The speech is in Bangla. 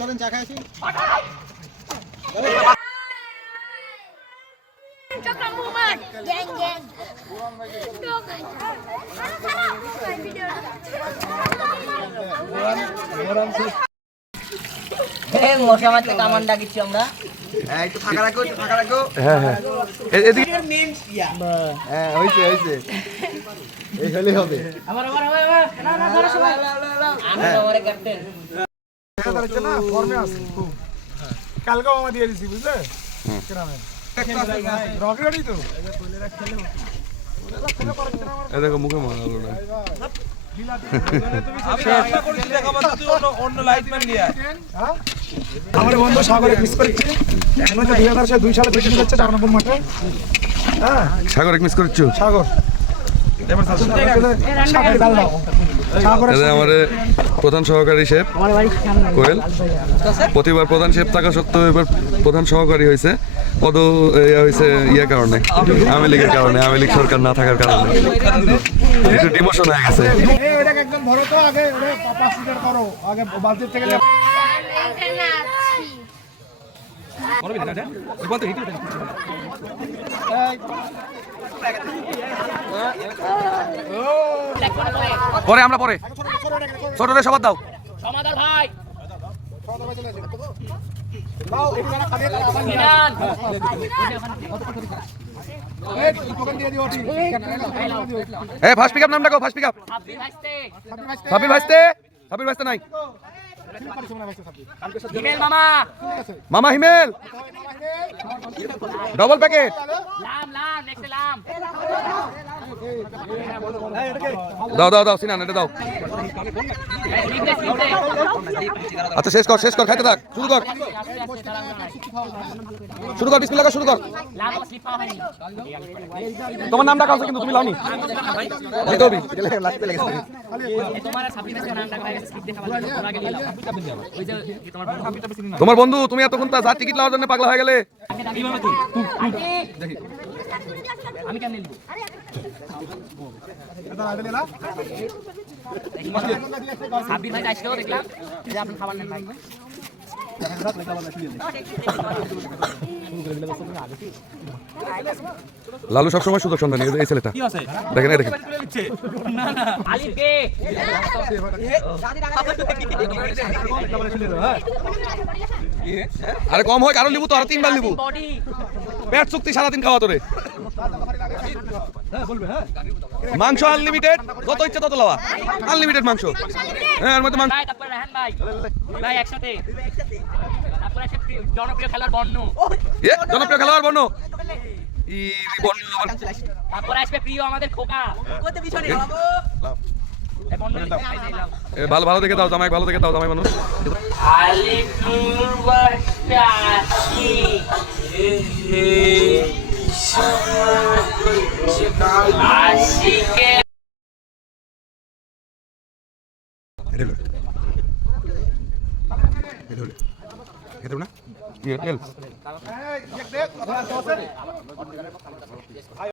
চলেন চা খাই আসি। মশা মারতে কামান ডাকিছি আমরা। একটু ফাঁকা রাখো, একটু ফাঁকা রাখো। হ্যাঁ হ্যাঁ এদিকে হ্যাঁ হয়েছে হয়েছে, এই হলেই হবে। আবার আবার আবার না না ধরো সবাই। আমি আমারে ক্যাপ্টেন। না ফর্মে আছে খুব। কালকেও আমার দিয়ে দিছি বুঝলে গ্রামে রকেটই তো এ দেখো মুখে মারা হলো না। আমার বন্ধু সাগরে মিস করেছি। এখন তো 2002 সালে ফিটিং হচ্ছে 4 নম্বর মাঠে। হ্যাঁ সাগর মিস করছো? সাগর এবার সাগরে ডাল দাও। সাগরে আমাদের প্রধান সহকারী শেফ কোয়েল প্রতিবার প্রধান শেফ থাকা সত্ত্বেও এবার প্রধান সহকারী হয়েছে। পদ হয়েছে ইয়ে কারণে, আওয়ামী লীগের কারণে, আওয়ামী লীগ সরকার না থাকার কারণে একটু ডিমোশন হয়ে গেছে। এটাকে একদম ধরো তো, আগে 5 লিটার করো, আগে বালতির থেকে পরে আমরা পরে ছোটদের সবার দাও। সমাদার ভাই ফার্স্ট পিকআপ নাম ডাকো, ফার্স্ট পিকআপ সাবির ভাইস্তে, সাবির ভাইস্তে নাই। হিমেল মামা মামা হিমেল ডবল প্যাকেট লাম লাম নেক্সট লাম। দাও দাও দাও সিনান এটা দাও। আচ্ছা শেষ কর, শেষ কর, খাইতে থাক, শুরু কর, শুরু কর, বিসমিল্লাহ কর, শুরু কর। লাম স্লিপ পাওয়া হয়নি। তোমার নাম ডাকা আছে কিন্তু তুমি লাওনি। দিতে হবে তোমার সাবলি মেসের নাম ডাকা হয়ে গেছে, স্লিপ দেখা ভালো তোমরা আগে নিলাম। ওই যে তোমার তোমার বন্ধু, তুমি এতক্ষণ তা যা টিকিট নেওয়ার জন্য পাগলা হয়ে গেলে। আমি কেন নিব? সাবির ভাই আসলেও দেখলাম যে আপনি খাবার নেন ভাই। লালু সবসময় সুযোগ সন্ধানী এই ছেলেটা, দেখেন এই দেখেন। আলিফ কে আরে কম হয় কারণ লিবু তো, আর 3 বার লিবু। বডি পেট চুক্তি সারাদিন খাওয়া তোরে। মাংস আনলিমিটেড, যত ইচ্ছা তত লাওয়া, আনলিমিটেড মাংস। হ্যাঁ এর মধ্যে মাংস। ভাই তারপর রাহান ভাই ভাই একসাথে তারপর আছে জনপ্রিয় খেলার বর্ণ, জনপ্রিয় খেলোয়াড় বর্ণ। তারপর আসবে প্রিয় আমাদের খোকা কোতে পিছনে বাবু। ভালো ভালো দেখে দাও জামাই, ভালো দেখে দাও জামাই মানুষ। আলিপুর বাসী আশিকে খেতে না